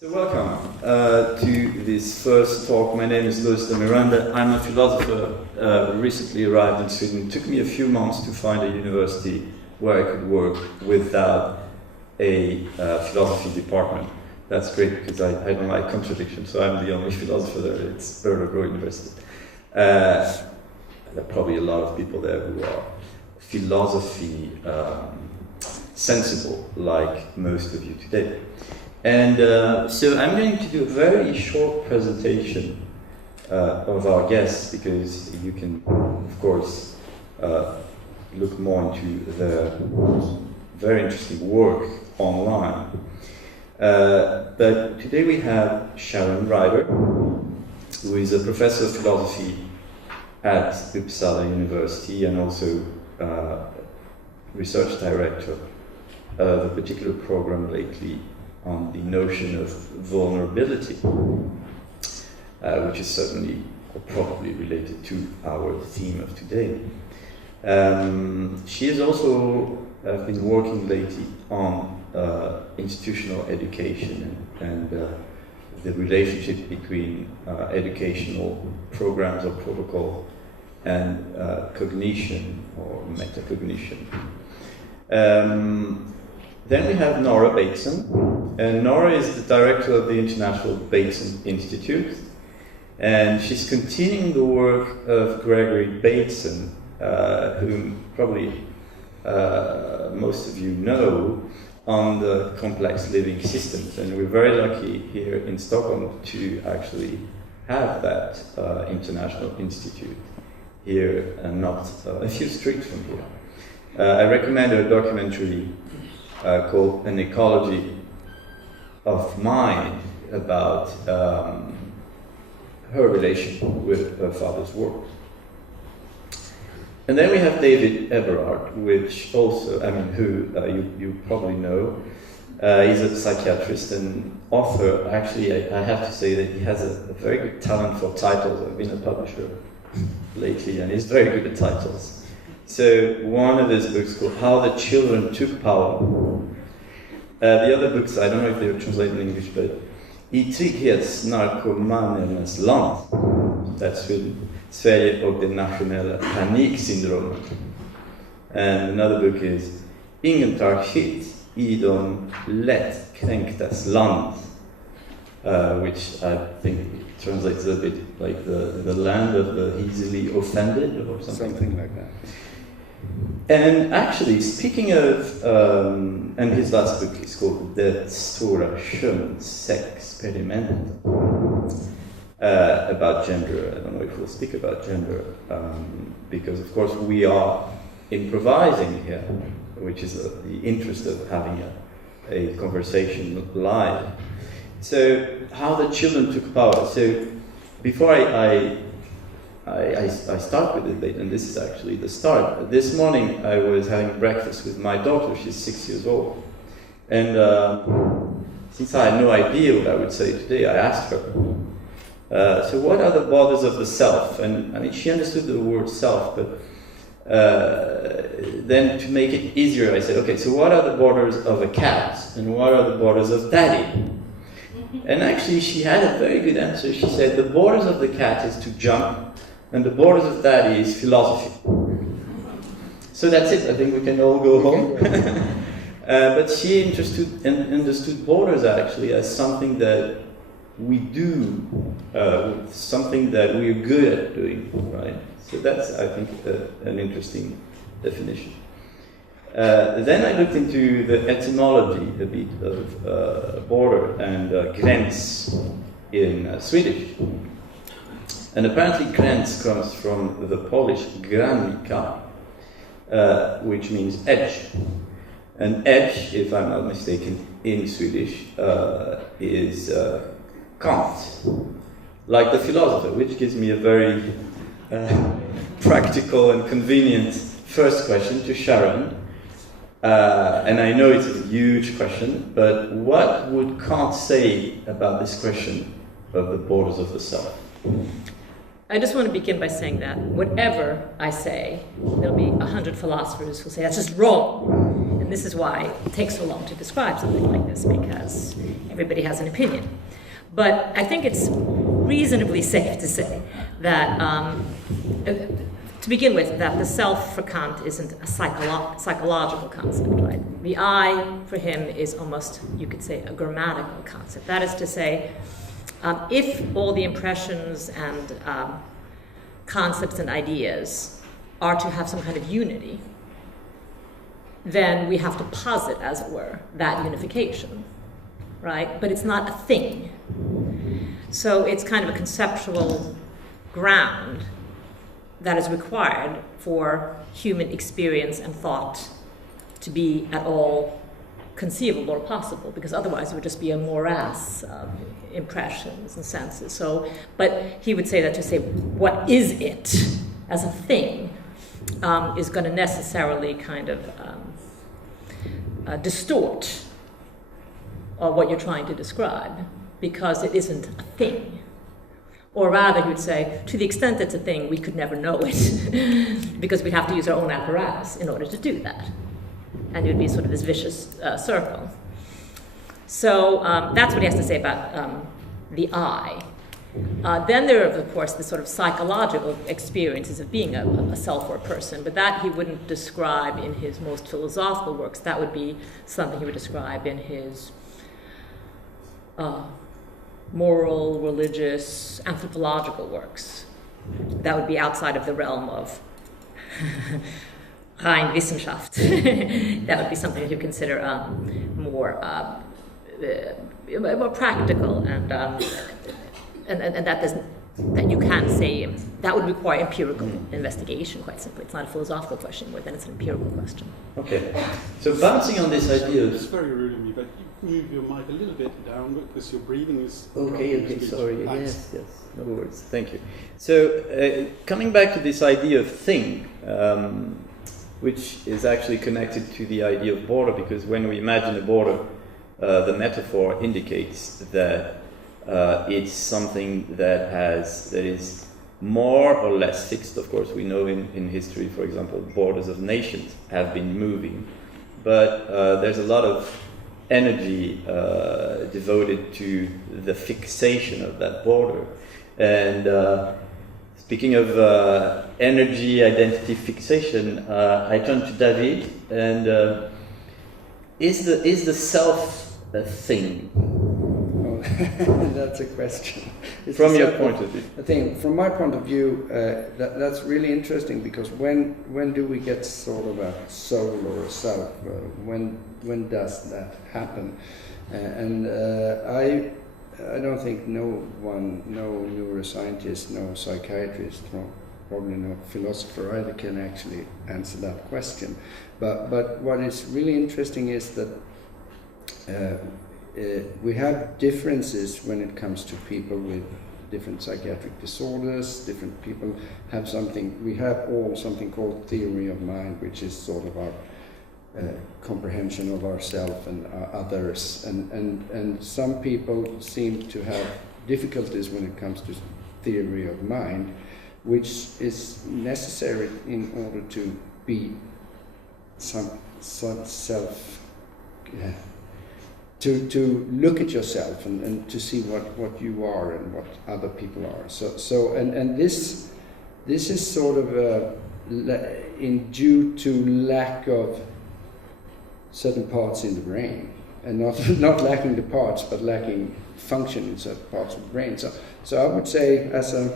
So welcome to this first talk. My name is Miranda. I'm a philosopher who recently arrived in Sweden. It took me a few months to find a university where I could work without a philosophy department. That's great because I don't like contradiction, so I'm the only philosopher there. It's Eberhard University. There are probably a lot of people there who are philosophy sensible, like most of you today. And so I'm going to do a very short presentation of our guests, because you can, of course, look more into their very interesting work online. But today we have Sharon Rider, who is a professor of philosophy at Uppsala University and also research director of a particular program lately on the notion of vulnerability, which is certainly or probably related to our theme of today. She has also been working lately on institutional education and the relationship between educational programs or protocol and cognition or metacognition. Then we have Nora Bateson, and Nora is the director of the International Bateson Institute, and she's continuing the work of Gregory Bateson, whom probably most of you know, on the complex living systems. And we're very lucky here in Stockholm to actually have that International Institute here and not a few streets from here. I recommend a documentary called An Ecology of Mind about her relation with her father's work. And then we have David Eberhard, which also, who you probably know. He's a psychiatrist and author. Actually, I have to say that he has a very good talent for titles. I've been a publisher lately, and he's very good at titles. So one of his books called How the Children Took Power. The other books, I don't know if they were translated in English, but I trygghetsnarkomanernas land. That's Sweden. Sverige och det nationella paniksyndromet. And another book is Ingen tar hit I de lätt kränktas land, which I think translates a bit like the land of the easily offended or something like that. And actually, speaking of, and his last book is called Det stora könsexperimentet, about gender. I don't know if we'll speak about gender, because of course we are improvising here, which is the interest of having a conversation live. So, how the children took power. So, before I start with the debate, and this is actually the start. This morning I was having breakfast with my daughter. She's 6 years old, and since I had no idea what I would say today, I asked her, so what are the borders of the self? And I mean, she understood the word self, but then to make it easier, I said, okay, so what are the borders of a cat, and what are the borders of daddy? And actually, she had a very good answer. She said, the borders of the cat is to jump, and the borders of daddy is philosophy. So that's it. I think we can all go home. But she understood borders actually as something that we do, something that we're good at doing, right? So that's, I think, an interesting definition. Then I looked into the etymology a bit of border and gräns in Swedish. And apparently gräns comes from the Polish granica, which means edge. And edge, if I'm not mistaken, in Swedish is Kant, like the philosopher, which gives me a very practical and convenient first question to Sharon. And I know it's a huge question, but what would Kant say about this question of the borders of the self? I just want to begin by saying that whatever I say, there'll be 100 philosophers who'll say that's just wrong. And And this is why it takes so long to describe something like this, because everybody has an opinion. But I think it's reasonably safe to say that, to begin with, that the self for Kant isn't a psychological concept, right? The I, for him, is almost, you could say, a grammatical concept. That is to say, if all the impressions and concepts and ideas are to have some kind of unity, then we have to posit, as it were, that unification, right? But it's not a thing. So it's kind of a conceptual ground that is required for human experience and thought to be at all conceivable or possible, because otherwise it would just be a morass of impressions and senses. So, but he would say that to say what is it as a thing is going to necessarily kind of distort what you're trying to describe, because it isn't a thing. Or rather, he would say, to the extent it's a thing, we could never know it, because we'd have to use our own apparatus in order to do that. And it would be sort of this vicious circle. So that's what he has to say about the I. Then there are, of course, the sort of psychological experiences of being a self or a person, but that he wouldn't describe in his most philosophical works. That would be something he would describe in his moral, religious, anthropological works. That would be outside of the realm of rein Wissenschaft. That would be something that you consider more practical, and that you can say that would require empirical investigation. Quite simply, it's not a philosophical question, but then it's an empirical question. Okay, so bouncing on this idea of... It's very rude of me, but you move your mic a little bit down because your breathing is... Okay, sorry. Yes, no worries. Thank you. So, coming back to this idea of thing, which is actually connected to the idea of border, because when we imagine a border, the metaphor indicates that it's something that is more or less fixed. Of course, we know in history, for example, borders of nations have been moving, but there's a lot of energy devoted to the fixation of that border. And speaking of energy, identity fixation, I turn to David, and is the self a thing? That's a question. From your point of view. I think, from my point of view, that's really interesting, because when do we get sort of a soul or a self? When does that happen? I don't think no neuroscientist, no psychiatrist, probably no philosopher either can actually answer that question. But what is really interesting is that we have differences when it comes to people with different psychiatric disorders. Different people have something. We have all something called theory of mind, which is sort of our comprehension of ourselves and others. And some people seem to have difficulties when it comes to theory of mind, which is necessary in order to be some self. To look at yourself and to see what you are and what other people are. So this is sort of due to lack of certain parts in the brain, and not lacking the parts, but lacking function in certain parts of the brain. So I would say, as it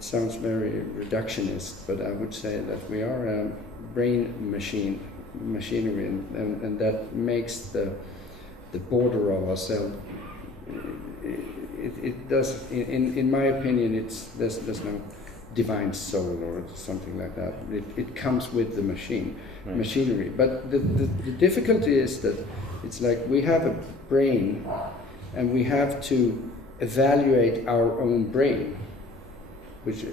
sounds very reductionist, but I would say that we are a brain machinery, and that makes the border of ourselves. It does, in my opinion, there's no divine soul or something like that. It comes with the machinery. But the difficulty is that it's like we have a brain, and we have to evaluate our own brain, which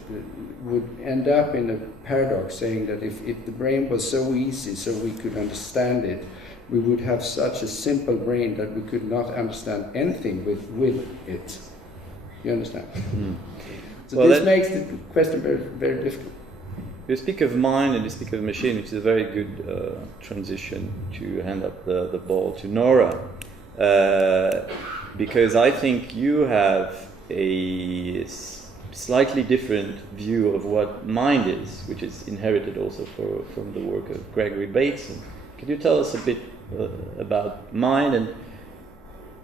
would end up in a paradox, saying that if the brain was so easy, so we could understand it, we would have such a simple brain that we could not understand anything with it. You understand? Mm. So well, this makes the question very, very difficult. You speak of mind and you speak of machine, which is a very good transition to hand up the ball to Nora. Because I think you have a slightly different view of what mind is, which is inherited also from the work of Gregory Bateson. Could you tell us a bit about mind and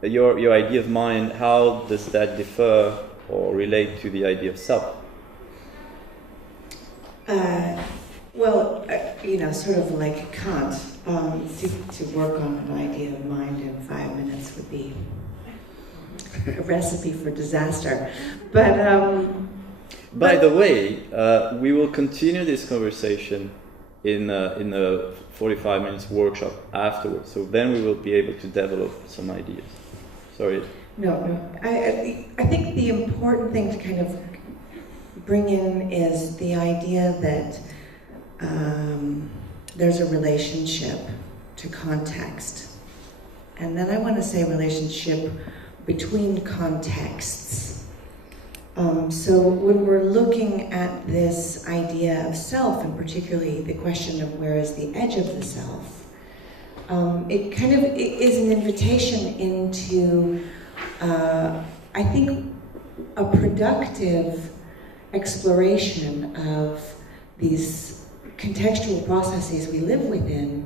your idea of mind? How does that differ or relate to the idea of self? Sort of like Kant, to work on an idea of mind in 5 minutes would be a recipe for disaster. By the way, we will continue this conversation in a 45 minutes workshop afterwards. So then we will be able to develop some ideas. Sorry. No. I think the important thing to kind of bring in is the idea that there's a relationship to context. And then I want to say relationship between contexts. So when we're looking at this idea of self, and particularly the question of where is the edge of the self, it is an invitation into, I think, a productive exploration of these contextual processes we live within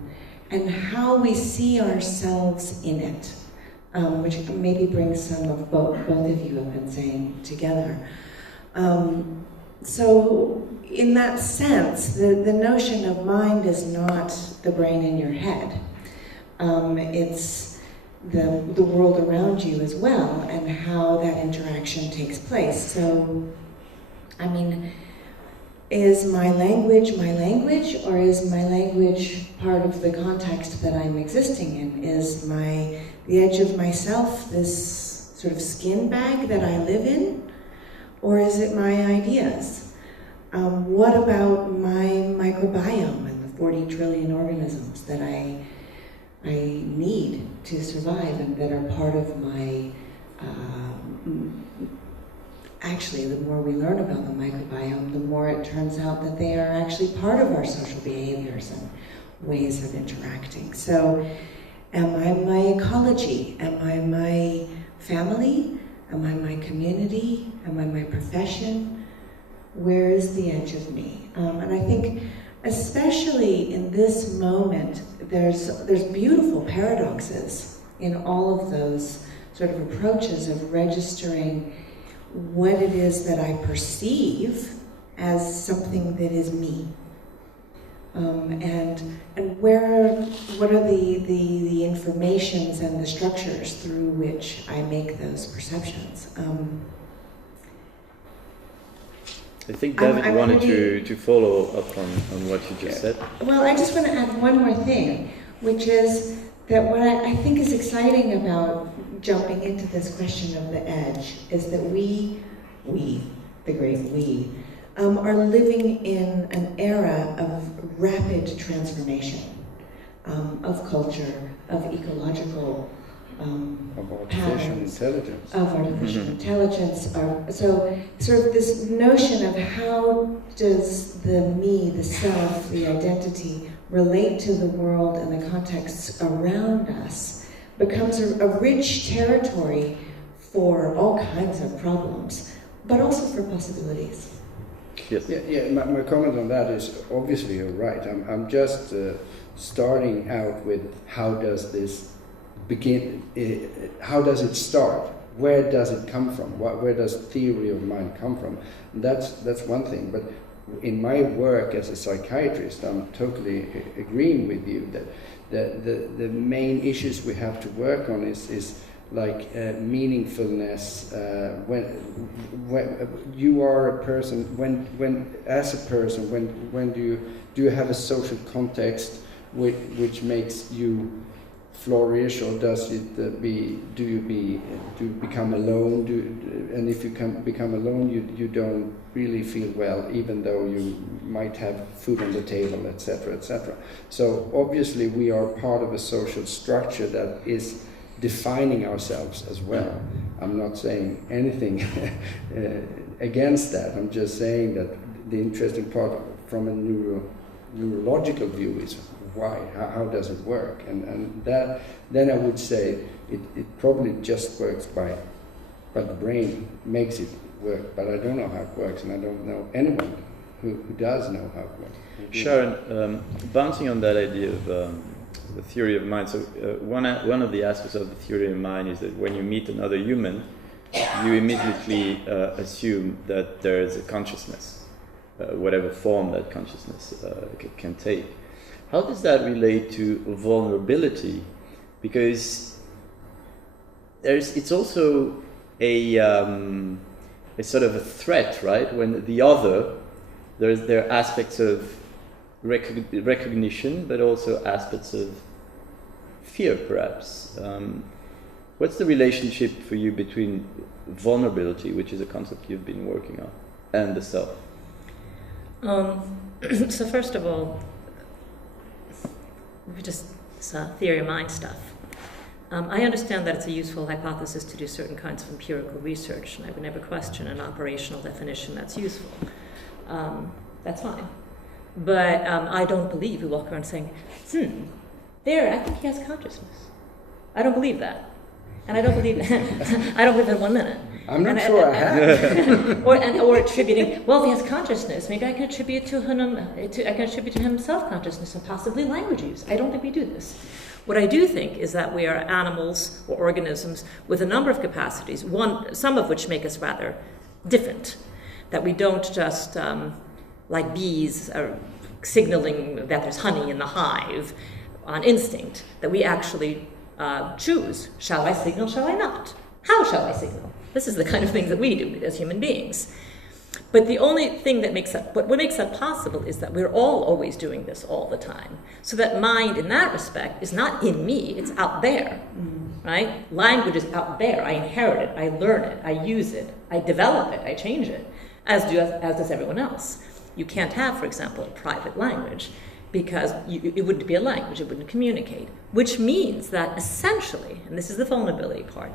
and how we see ourselves in it, which maybe brings some of both of you have been saying together. So in that sense, the notion of mind is not the brain in your head. It's the world around you as well and how that interaction takes place. So, I mean, is my language, or is my language part of the context that I'm existing in? Is the edge of myself this sort of skin bag that I live in? Or is it my ideas? What about my microbiome and the 40 trillion organisms that I need to survive and that are part of my actually, the more we learn about the microbiome, the more it turns out that they are actually part of our social behaviors and ways of interacting. So, am I my ecology? Am I my family? Am I my community? Am I my profession? Where is the edge of me? And I think, especially in this moment, there's beautiful paradoxes in all of those sort of approaches of registering what it is that I perceive as something that is me, and what are the informations and the structures through which I make those perceptions. I think David wanted to follow up on what you just said. Well, I just want to add one more thing, which is that what I think is exciting about jumping into this question of the edge is that we, the great we, are living in an era of rapid transformation of culture, of ecological of artificial intelligence. Of artificial intelligence. So sort of this notion of how does the me, the self, the identity relate to the world and the contexts around us becomes a rich territory for all kinds of problems, but also for possibilities. Yes. Yeah. My comment on that is obviously you're right. I'm just starting out with how does this begin? How does it start? Where does it come from? Where does theory of mind come from? And that's one thing. But in my work as a psychiatrist, I'm totally agreeing with you that the main issues we have to work on is like meaningfulness. When you are a person, when do you have a social context which makes you flourish, or do you become alone? And if you become alone, you don't really feel well, even though you might have food on the table, etc., etc. So obviously we are part of a social structure that is defining ourselves as well. I'm not saying anything against that. I'm just saying that the interesting part from a neurological view is why, how does it work? And that, then I would say it probably just works by the brain makes it work, but I don't know how it works, and I don't know anyone who does know how it works. Sharon, bouncing on that idea of the theory of mind, so one of the aspects of the theory of mind is that when you meet another human, you immediately assume that there is a consciousness, whatever form that consciousness can take. How does that relate to vulnerability? Because it's also a sort of a threat, right? When the other, there are aspects of recognition, but also aspects of fear, perhaps. What's the relationship for you between vulnerability, which is a concept you've been working on, and the self? So first of all, just theory of mind stuff. I understand that it's a useful hypothesis to do certain kinds of empirical research, and I would never question an operational definition that's useful. That's fine. But I don't believe we walk around saying, there, I think he has consciousness. I don't believe that. And I don't believe I don't believe that 1 minute. I'm not sure I have. or attributing, well, if he has consciousness, maybe I can attribute to him self-consciousness and possibly language use. I don't think we do this. What I do think is that we are animals or organisms with a number of capacities, some of which make us rather different. That we don't just, like bees, are signaling that there's honey in the hive on instinct, that we actually choose. Shall I signal, shall I not? How shall I signal? This is the kind of thing that we do as human beings. But the only thing that makes that, what makes that possible is that we're all always doing this all the time. So that mind in that respect is not in me, it's out there, right? Language is out there. I inherit it, I learn it, I use it, I develop it, I change it, as does everyone else. You can't have, for example, a private language because it wouldn't be a language, it wouldn't communicate, which means that essentially, and this is the vulnerability part,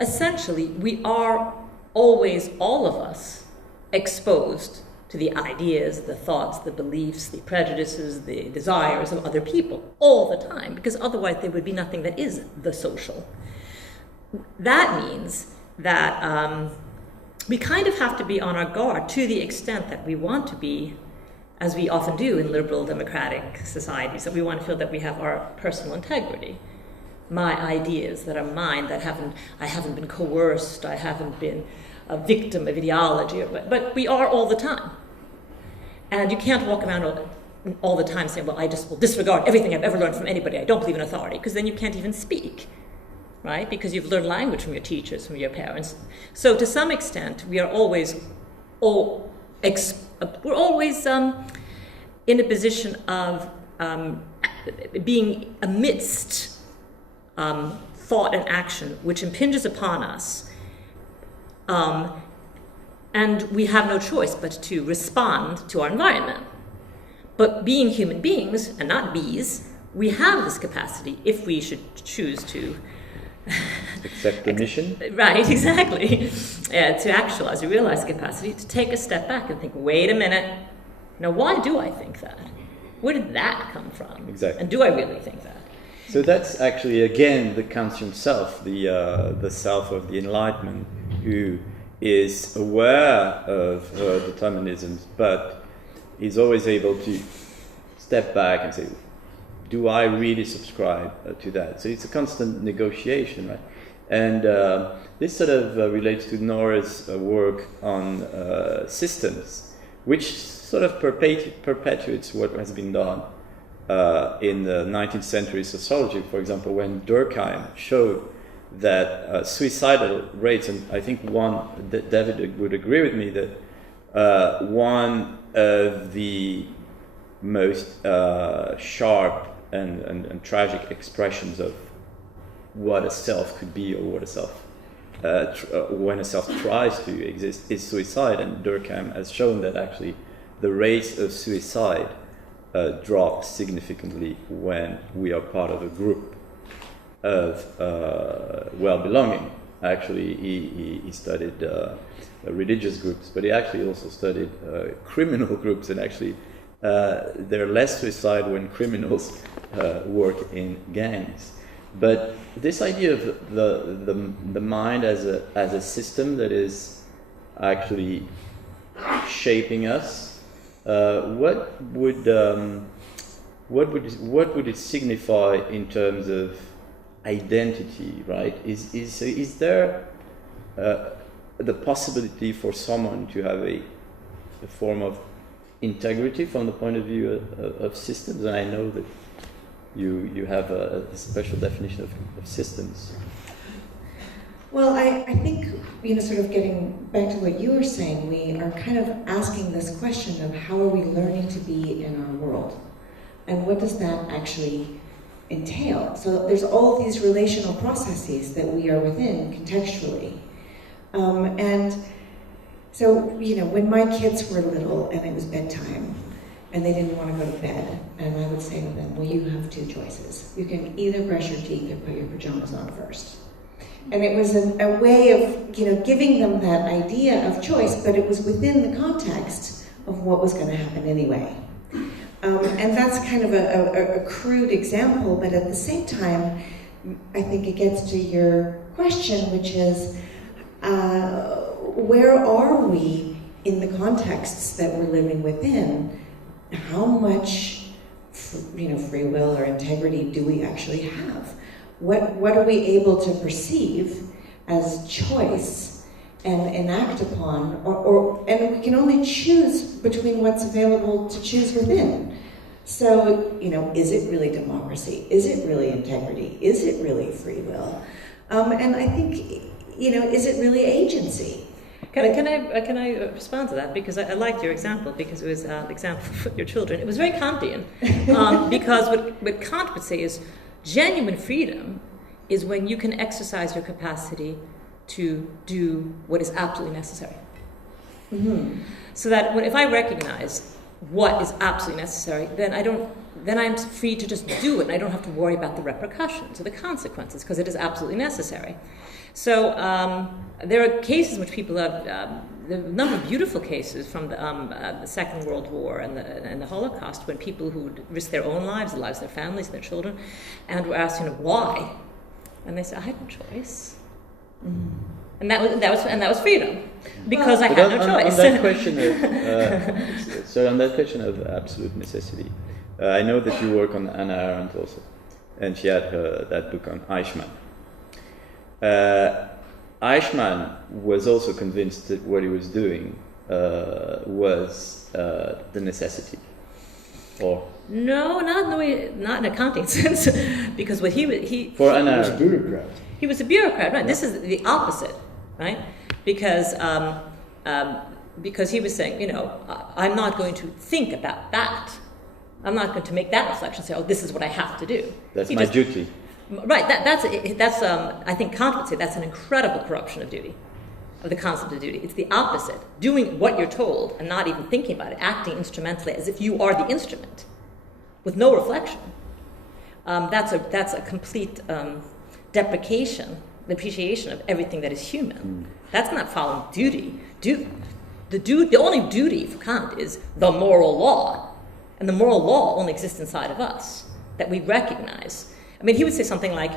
essentially we are always, all of us, exposed to the ideas, the thoughts, the beliefs, the prejudices, the desires of other people all the time, because otherwise there would be nothing that is the social. That means that we kind of have to be on our guard to the extent that we want to be, as we often do in liberal democratic societies, that we want to feel that we have our personal integrity. My ideas that are mine, that I haven't been coerced, I haven't been a victim of ideology, but we are all the time. And you can't walk around all the time saying, well, I just will disregard everything I've ever learned from anybody, I don't believe in authority, because then you can't even speak, right? Because you've learned language from your teachers, from your parents. So to some extent, we are always in a position of being amidst thought and action which impinges upon us, and we have no choice but to respond to our environment. But being human beings, and not bees, we have this capacity, if we should choose to accept the mission. Right, exactly. To actualize, to realize the capacity, to take a step back and think, wait a minute, now why do I think that? Where did that come from? Exactly. And do I really think that? So that's actually, again, the conscious self, the self of the Enlightenment, who is aware of her determinisms, but is always able to step back and say, do I really subscribe to that? So it's a constant negotiation, right? And this sort of relates to Nora's work on systems, which sort of perpetuates what has been done in the 19th century sociology, for example, when Durkheim showed that suicidal rates, and I think David would agree with me that one of the most sharp and tragic expressions of what a self could be, or what a self, when a self tries to exist, is suicide. And Durkheim has shown that actually the rates of suicide drop significantly when we are part of a group of well-belonging. Actually, he studied religious groups, but he actually also studied criminal groups, and actually they're less suicide when criminals work in gangs. But this idea of the mind as a system that is actually shaping us, what would it signify in terms of identity, right? Is there the possibility for someone to have a form of integrity from the point of view of systems? And I know that you have a special definition of systems. Well, I think, sort of getting back to what you were saying, we are kind of asking this question of how are we learning to be in our world? And what does that actually entail? So there's all of these relational processes that we are within contextually. And so, when my kids were little and it was bedtime and they didn't want to go to bed, and I would say to them, well, you have two choices. You can either brush your teeth or put your pajamas on first. And it was a way of, giving them that idea of choice, but it was within the context of what was going to happen anyway. And that's kind of a crude example, but at the same time, I think it gets to your question, which is, where are we in the contexts that we're living within? How much, free will or integrity do we actually have? What are we able to perceive as choice and enact upon, and we can only choose between what's available to choose within. So, is it really democracy? Is it really integrity? Is it really free will? And I think, is it really agency? Can I respond to that? Because I liked your example, because it was an example for your children. It was very Kantian, because what Kant would say is genuine freedom is when you can exercise your capacity to do what is absolutely necessary. Mm-hmm. So that if I recognize what is absolutely necessary, then I'm free to just do it, and I don't have to worry about the repercussions or the consequences, because it is absolutely necessary. So there are cases in which people have, there are a number of beautiful cases from the Second World War and the Holocaust, when people who risked their own lives, the lives of their families and their children, and were asked, why? And they said, I had no choice. Mm. And that was freedom, because I had no choice. On that question on that question of absolute necessity, I know that you work on Hannah Arendt also, and she had that book on Eichmann. Eichmann was also convinced that what he was doing was the necessity, or no, not in a Kantian sense, because what he for Hannah Arendt, he was a bureaucrat. He was a bureaucrat, right? Yeah. This is the opposite, right? Because he was saying, I'm not going to think about that. I'm not going to make that reflection. Say, this is what I have to do. That's my duty. Right. That's I think Kant would say that's an incredible corruption of duty, of the concept of duty. It's the opposite: doing what you're told and not even thinking about it, acting instrumentally as if you are the instrument, with no reflection. That's a complete depreciation of everything that is human. Mm. That's not following duty. The only duty for Kant is the moral law, and the moral law only exists inside of us, that we recognize. I mean, he would say something like,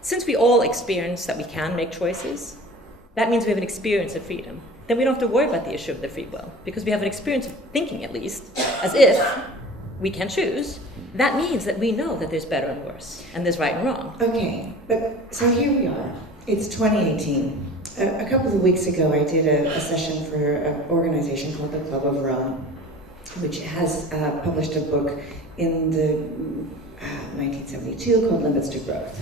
since we all experience that we can make choices, that means we have an experience of freedom. Then we don't have to worry about the issue of the free will, because we have an experience of thinking, at least, as if we can choose. That means that we know that there's better and worse, and there's right and wrong. Okay, but so here we are. It's 2018. A couple of weeks ago, I did a session for an organization called the Club of Rome, which has published a book in the 1972 called Limits to Growth.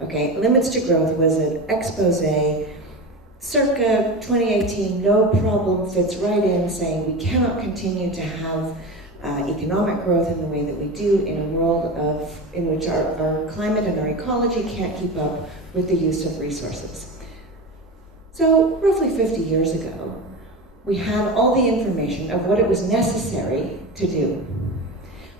Okay, Limits to Growth was an expose circa 2018, no problem, fits right in, saying we cannot continue to have economic growth in the way that we do in a world in which our climate and our ecology can't keep up with the use of resources. So roughly 50 years ago, we had all the information of what it was necessary to do.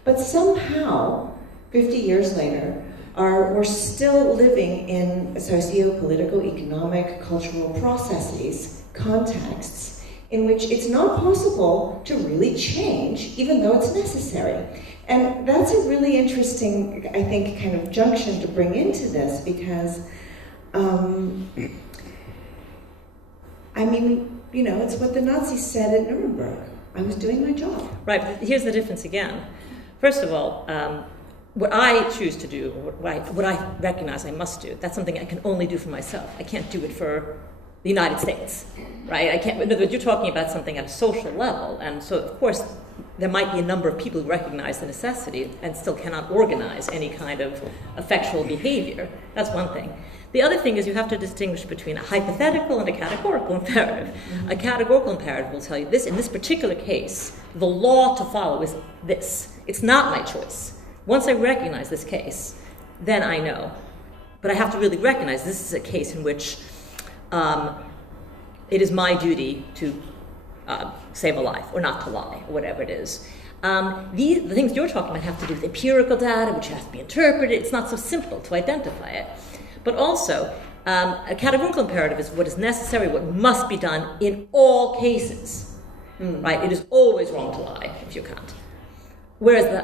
But somehow, 50 years later, we're still living in socio-political, economic, cultural processes, contexts, in which it's not possible to really change, even though it's necessary. And that's a really interesting, I think, kind of junction to bring into this, because, I mean, you know, it's what the Nazis said at Nuremberg. I was doing my job. Right, but here's the difference again. First of all, what I choose to do, what I recognize I must do, that's something I can only do for myself. I can't do it for the United States, right? I can't, in other words, you're talking about something at a social level, and so of course there might be a number of people who recognize the necessity and still cannot organize any kind of effectual behavior. That's one thing. The other thing is you have to distinguish between a hypothetical and a categorical imperative. A categorical imperative will tell you this, in this particular case, the law to follow is this. It's not my choice. Once I recognize this case, then I know. But I have to really recognize this is a case in which it is my duty to save a life, or not to lie, or whatever it is. The things you're talking about have to do with empirical data, which has to be interpreted. It's not so simple to identify it. But also, a categorical imperative is what is necessary, what must be done in all cases. Right? It is always wrong to lie if you can't. Whereas the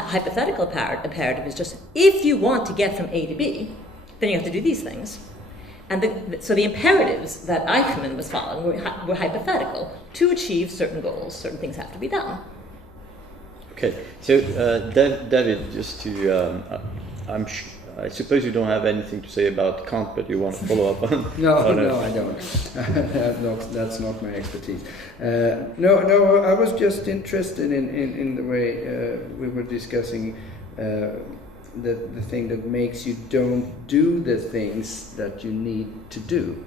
hypothetical imperative is just, if you want to get from A to B, then you have to do these things. And so the imperatives that Eichmann was following were hypothetical. To achieve certain goals, certain things have to be done. Okay, so David, just to, I suppose you don't have anything to say about Kant, but you want to follow up on? No, I don't. That's not my expertise. No, I was just interested in the way we were discussing the thing that makes you don't do the things that you need to do.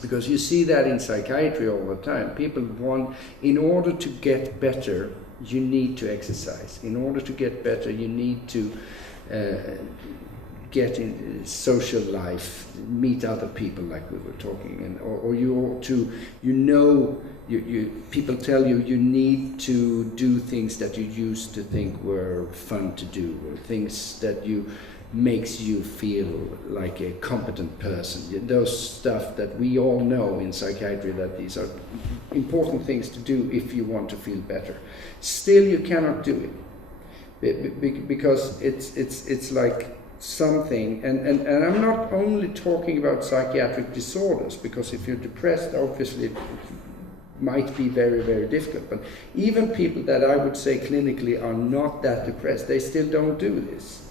Because you see that in psychiatry all the time. People want, in order to get better, you need to exercise. In order to get better, you need to get in social life, meet other people, like we were talking, and or you ought to, people tell you you need to do things that you used to think were fun to do, or things that makes you feel like a competent person. Those stuff that we all know in psychiatry, that these are important things to do if you want to feel better. Still, you cannot do it because it's like something, and I'm not only talking about psychiatric disorders, because if you're depressed, obviously it might be very, very difficult, but even people that I would say clinically are not that depressed, they still don't do this.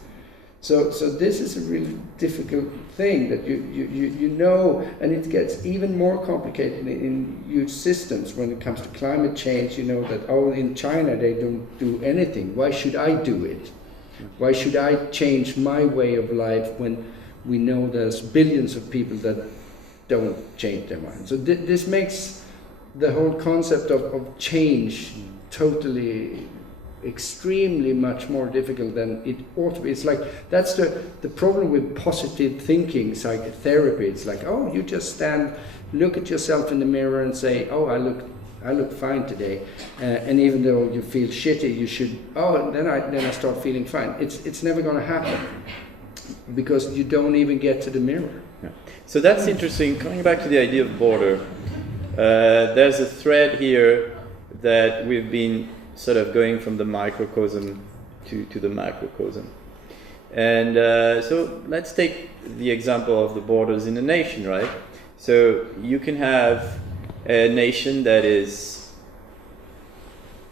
So this is a really difficult thing that you know, and it gets even more complicated in huge systems when it comes to climate change. You know that, in China they don't do anything. Why should I do it? Why should I change my way of life when we know there's billions of people that don't change their mind? So this makes the whole concept of change totally, extremely much more difficult than it ought to be. It's like, that's the problem with positive thinking, psychotherapy. It's like, you just look at yourself in the mirror and say, I look fine today, and even though you feel shitty, you should. Then I start feeling fine. It's never going to happen because you don't even get to the mirror. Yeah. So that's interesting. Coming back to the idea of border, there's a thread here that we've been sort of going from the microcosm to the macrocosm, and so let's take the example of the borders in a nation, right? So you can have a nation that is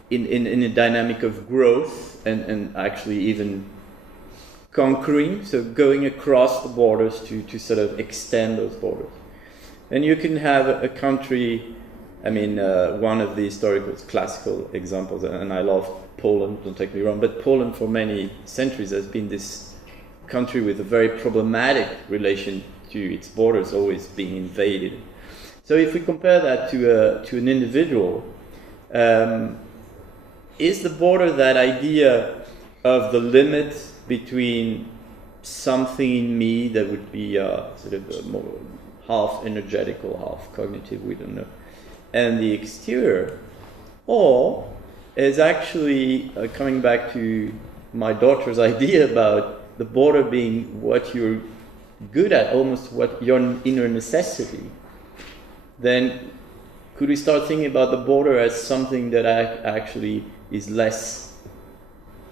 in a dynamic of growth and actually even conquering, so going across the borders to sort of extend those borders. And you can have a country, one of the historical classical examples, and I love Poland, don't take me wrong, but Poland for many centuries has been this country with a very problematic relation to its borders, always being invaded. So if we compare that to an individual, is the border that idea of the limit between something in me that would be sort of more half energetical, half cognitive, we don't know, and the exterior, or is actually coming back to my daughter's idea about the border being what you're good at, almost what your inner necessity, then could we start thinking about the border as something that actually is less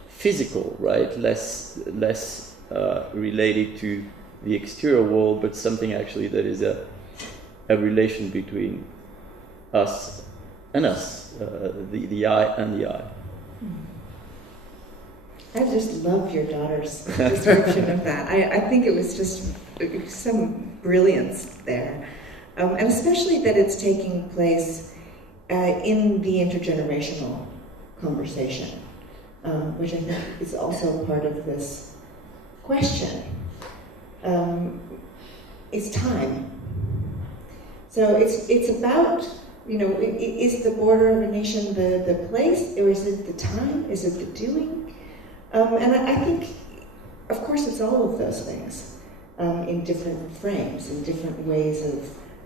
physical, right? Less related to the exterior world, but something actually that is a relation between us and us, the I and the I. I just love your daughter's description of that. I think it was just some brilliance there. And especially that it's taking place in the intergenerational conversation, which I think is also part of this question. It's time. So it's about, is the border of a nation the place, or is it the time? Is it the doing? And I think, of course, it's all of those things in different frames, in different ways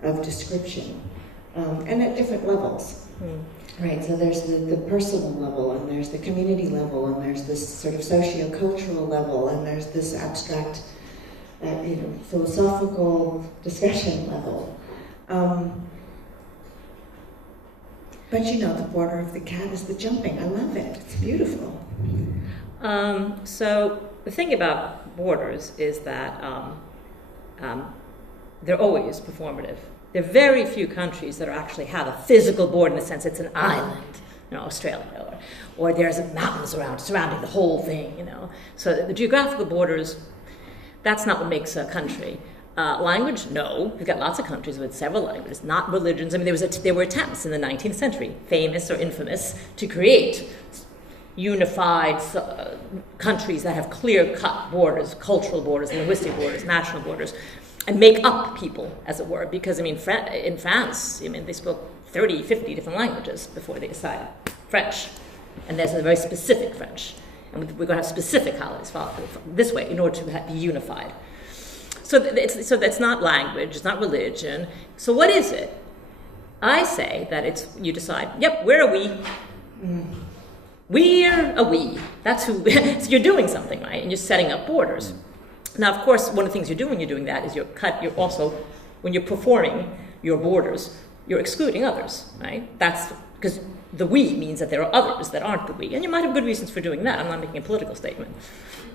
of description, and at different levels. Right, so there's the personal level, and there's the community level, and there's this sort of socio-cultural level, and there's this abstract, philosophical discussion level. But the border of the cat is the jumping. I love it. It's beautiful. So the thing about borders is that they're always performative. There are very few countries that actually have a physical border in the sense it's an island, Australia, or there's mountains surrounding the whole thing, So the geographical borders, that's not what makes a country. Language, no. We've got lots of countries with several languages, not religions. I mean, there were attempts in the 19th century, famous or infamous, to create unified countries that have clear-cut borders, cultural borders, linguistic borders, national borders, and make up people, as it were. Because, in France, they spoke 30, 50 different languages before they decided French. And there's a very specific French. And we're going to have specific holidays this way in order to be unified. So that's not language, it's not religion. So what is it? I say that you decide, yep, where are we? We're a we. That's who. So you're doing something, right? And you're setting up borders. Now, of course, one of the things you do when you're doing that is you're also, when you're performing your borders, you're excluding others, right? That's because the we means that there are others that aren't the we. And you might have good reasons for doing that. I'm not making a political statement.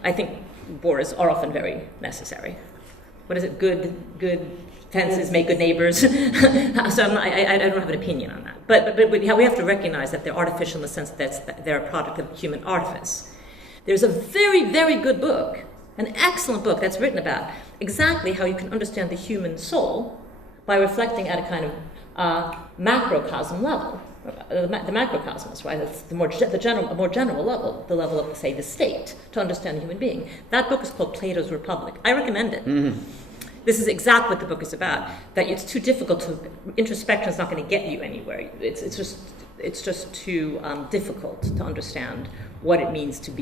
I think borders are often very necessary. What is it? Good fences make good neighbors. So I don't have an opinion on that. But we have to recognize that they're artificial in the sense that they're a product of human artifice. There's a very, very good book, an excellent book that's written about exactly how you can understand the human soul by reflecting at a kind of macrocosm level. The macrocosmos, right? It's a more general level, the level of, say, the state, to understand the human being. That book is called Plato's Republic. I recommend it. Mm-hmm. This is exactly what the book is about. That it's too difficult introspection is not going to get you anywhere. It's just too difficult to understand what it means to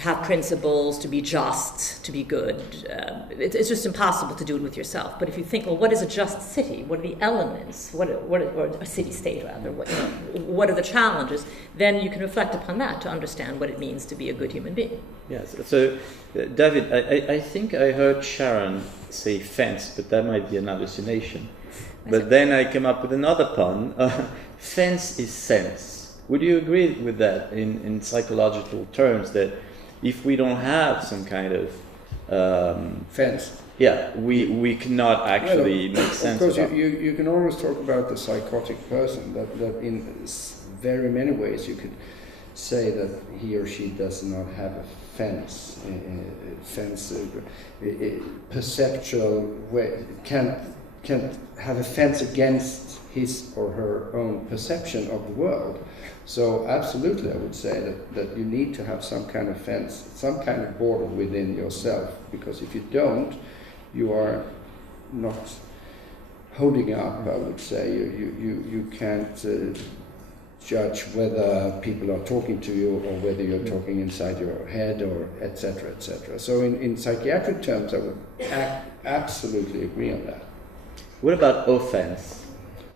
have principles, to be just, to be good. It's just impossible to do it with yourself. But if you think, well, what is a just city? What are the elements? Or a city-state, rather? What are the challenges? Then you can reflect upon that to understand what it means to be a good human being. Yes. So, David, I think I heard Sharon say fence, but that might be an hallucination. But then I came up with another pun. Fence is sense. Would you agree with that in psychological terms, that if we don't have some kind of fence, we cannot actually make sense of it? Of course, you can always talk about the psychotic person, that in very many ways you could say that he or she does not have a fence, perceptual way, can't have a fence against his or her own perception of the world. So absolutely, I would say that you need to have some kind of fence, some kind of border within yourself, because if you don't, you are not holding up, I would say. You can't judge whether people are talking to you or whether you're talking inside your head, or etc., etc. So in psychiatric terms, I would absolutely agree on that. What about offense?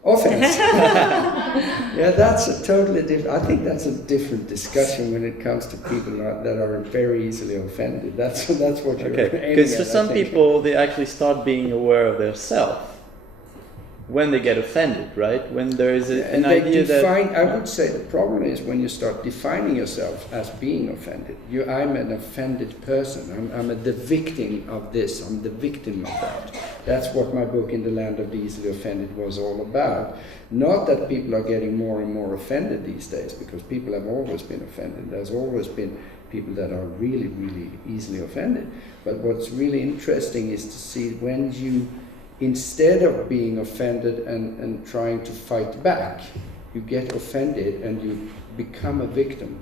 Offense. Yeah, that's a totally different. I think that's a different discussion when it comes to people that are very easily offended. That's what you're Okay, aiming because at, for I some think. people, they actually start being aware of their self when they get offended, right? When there is an idea that... I would say the problem is when you start defining yourself as being offended. I'm an offended person. I'm the victim of this. I'm the victim of that. That's what my book In the Land of the Easily Offended was all about. Not that people are getting more and more offended these days, because people have always been offended. There's always been people that are really, really easily offended. But what's really interesting is to see when you, instead of being offended and trying to fight back, you get offended and you become a victim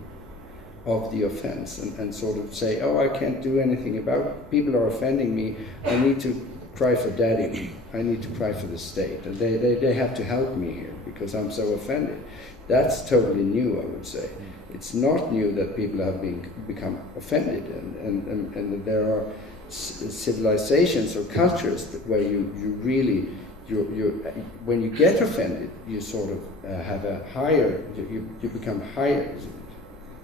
of the offense and sort of say, oh, I can't do anything about it. People are offending me. I need to cry for daddy. I need to cry for the state. And they have to help me here because I'm so offended. That's totally new, I would say. It's not new that people have become offended, and there are civilizations or cultures where you really when you get offended, you sort of have a higher, you become higher,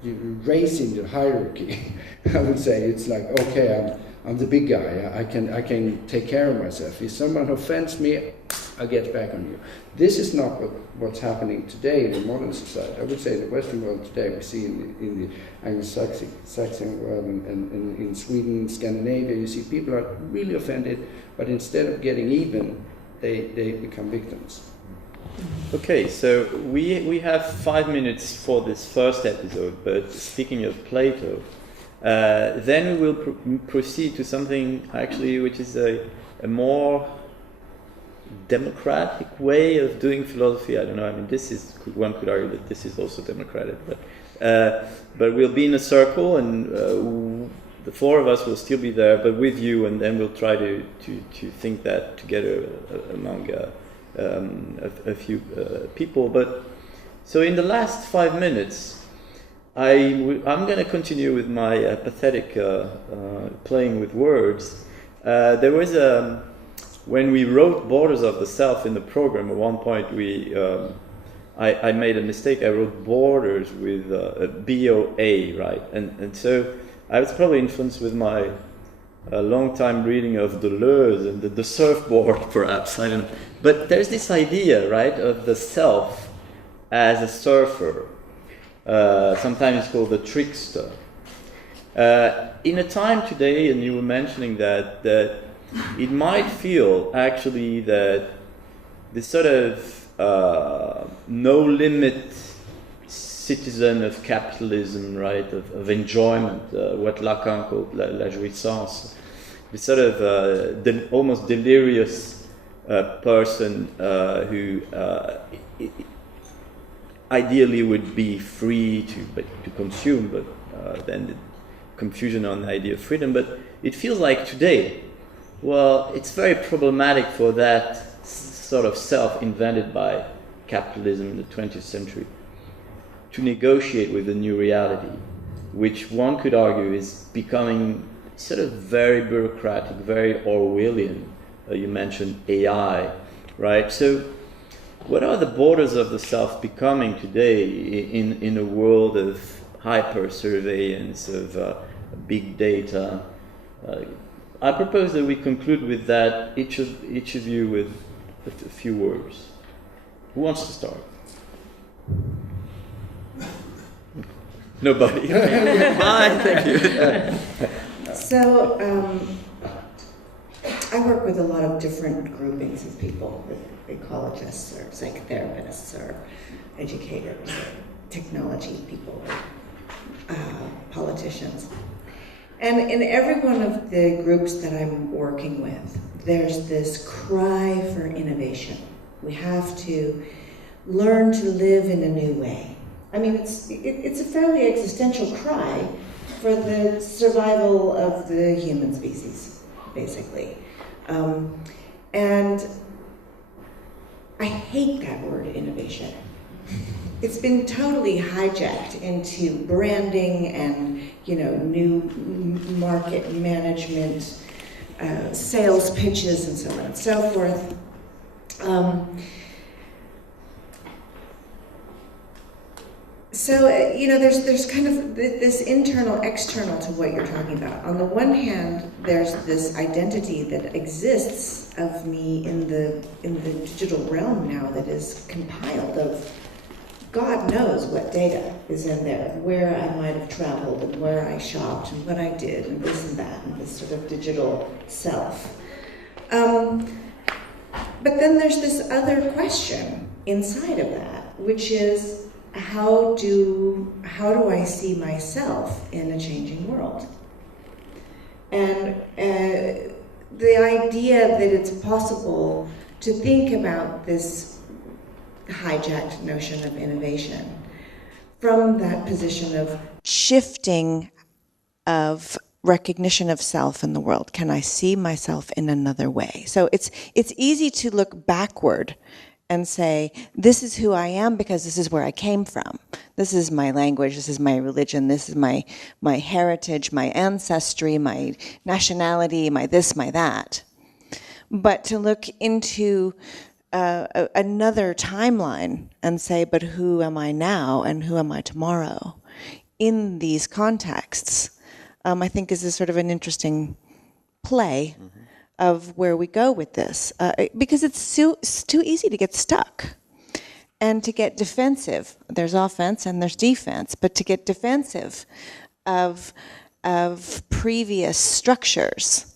you raise in the hierarchy. I would say it's like, okay, I'm the big guy. I can take care of myself. If someone offends me, I get back on you. This is not what's happening today in the modern society. I would say the Western world today, we see in the Anglo-Saxon world and in Sweden, Scandinavia, you see people are really offended, but instead of getting even, they become victims. Okay, so we have 5 minutes for this first episode, but speaking of Plato, then we will proceed to something actually which is a more democratic way of doing philosophy. I don't know, I mean, one could argue that this is also democratic, but we'll be in a circle and the four of us will still be there, but with you, and then we'll try to think that together among a few people. But so in the last 5 minutes, I'm going to continue with my pathetic playing with words. There was when we wrote Borders of the Self in the program, at one point I made a mistake. I wrote Borders with a B-O-A, right? And so I was probably influenced with my long time reading of Deleuze and the surfboard, perhaps, I don't know. But there's this idea, right, of the self as a surfer. Sometimes it's called the trickster. In a time today, and you were mentioning that it might feel actually that this sort of no-limit citizen of capitalism, right, of enjoyment, what Lacan called la jouissance, this sort of almost delirious person who ideally would be free to consume, but then the confusion on the idea of freedom. But it feels like today, well, it's very problematic for that sort of self invented by capitalism in the 20th century to negotiate with the new reality, which one could argue is becoming sort of very bureaucratic, very Orwellian. You mentioned AI, right? So what are the borders of the self becoming today in a world of hyper-surveillance, of big data? I propose that we conclude with that, each of you with a few words. Who wants to start? Nobody. Bye, thank you. So, I work with a lot of different groupings of people, ecologists or psychotherapists or educators or technology people or politicians. And in every one of the groups that I'm working with, there's this cry for innovation. We have to learn to live in a new way. I mean, it's a fairly existential cry for the survival of the human species, basically. And I hate that word, innovation. It's been totally hijacked into branding and, new market management, sales pitches, and so on and so forth. So, there's kind of this internal, external to what you're talking about. On the one hand, there's this identity that exists of me in the digital realm now that is compiled of God knows what data is in there, where I might have traveled and where I shopped and what I did and this and that and this sort of digital self. But then there's this other question inside of that, which is, how do I see myself in a changing world? And the idea that it's possible to think about this hijacked notion of innovation from that position of shifting of recognition of self in the world. Can I see myself in another way? So it's easy to look backward and say, this is who I am because this is where I came from. This is my language, this is my religion, this is my heritage, my ancestry, my nationality, my this, my that. But to look into another timeline and say, but who am I now and who am I tomorrow? In these contexts, I think is a sort of an interesting play of where we go with this, because it's too easy to get stuck and to get defensive. There's offense and there's defense, but to get defensive of previous structures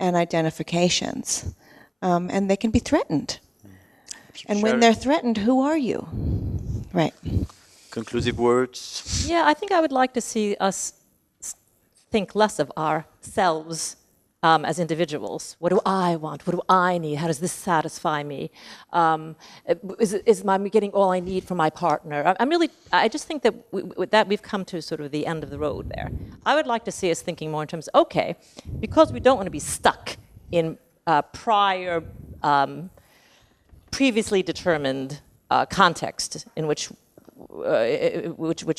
and identifications, and they can be threatened. And when they're threatened, who are you? Right. Conclusive words? Yeah, I think I would like to see us think less of ourselves as individuals. What do I want? What do I need? How does this satisfy me? Is my getting all I need from my partner? I just think that we've come to sort of the end of the road there. I would like to see us thinking more in terms of, okay, because we don't want to be stuck in previously determined context in which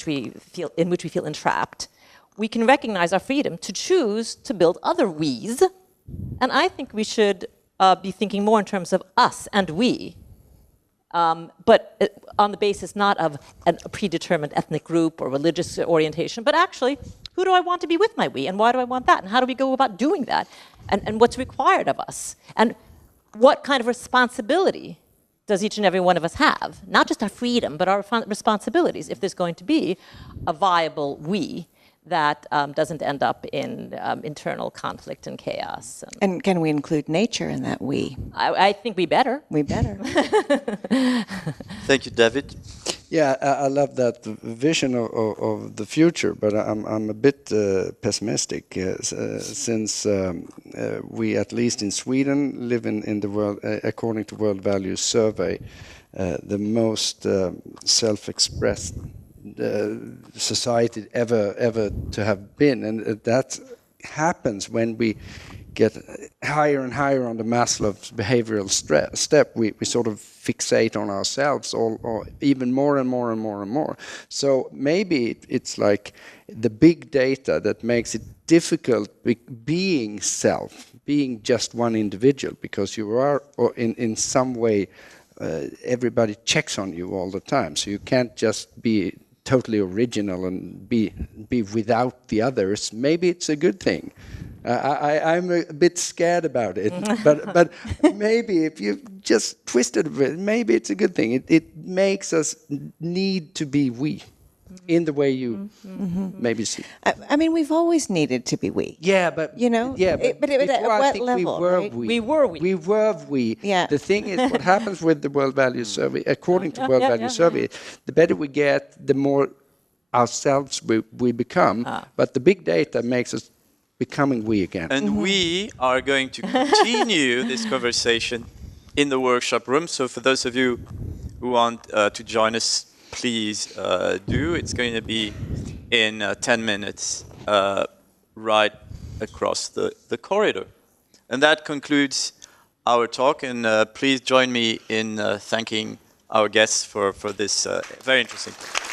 we feel entrapped. We can recognize our freedom to choose to build other we's, and I think we should be thinking more in terms of us and we, but on the basis not of a predetermined ethnic group or religious orientation, but actually, who do I want to be with my we, and why do I want that, and how do we go about doing that, and what's required of us, and what kind of responsibility does each and every one of us have? Not just our freedom, but our responsibilities, if there's going to be a viable we that doesn't end up in internal conflict and chaos. And can we include nature in that we? I think we better. We better. Thank you, David. Yeah, I love that vision of the future, but I'm a bit pessimistic since we, at least in Sweden, live in the world, according to World Values Survey, the most self-expressed society ever to have been, and that happens when we get higher and higher on the Maslow's behavioral step. We sort of fixate on ourselves, or even more and more and more and more. So maybe it's like the big data that makes it difficult being self, being just one individual, because you are, or in some way, everybody checks on you all the time. So you can't just be totally original and be without the others. Maybe it's a good thing. I'm a bit scared about it, but maybe if you just twist it a bit, maybe it's a good thing. It makes us need to be we, in the way you maybe see. I mean, we've always needed to be we. Yeah, but you know, yeah, but at what level? We were we. We were we. Yeah. The thing is, what happens with the World Values Survey, according to World Values Survey, the better we get, the more ourselves we become. But the big data makes us becoming we again. And we are going to continue this conversation in the workshop room. So for those of you who want to join us, please do. It's going to be in 10 minutes right across the corridor. And that concludes our talk. And please join me in thanking our guests for this very interesting talk.